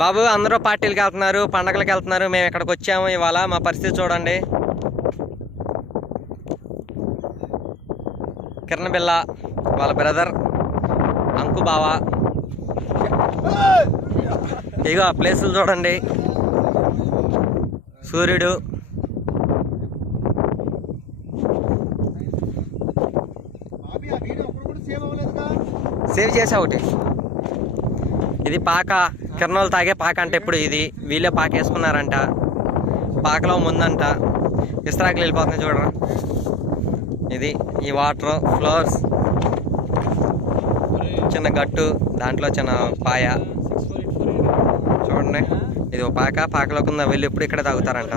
బాబు అందరూ పార్టీలకు వెళ్తున్నారు, పండగలకు వెళ్తున్నారు, మేము ఇక్కడికి వచ్చాము. ఇవాళ మా పరిస్థితి చూడండి. కిరణ్ బిల్ల వాళ్ళ బ్రదర్ అంకు బావ, ఇగో ప్లేసులు చూడండి. సూర్యుడు, సేవ్ చేసా ఒకటి. ఇది పాక, కిరణాలు తాగే పాక అంటే ఇప్పుడు ఇది వీళ్ళే పాక వేసుకున్నారంట. పాకలో ముందంట ఇస్త్రాకులు వెళ్ళిపోతున్నాయి చూడరా. ఇది ఈ వాటర్ ఫ్లోర్స్, చిన్న గట్టు, దాంట్లో చిన్న పాయ చూడండి. ఇది ఒక పాక, పాకలోకి ఉన్న వెళ్ళి ఇప్పుడు ఇక్కడ తాగుతారంట.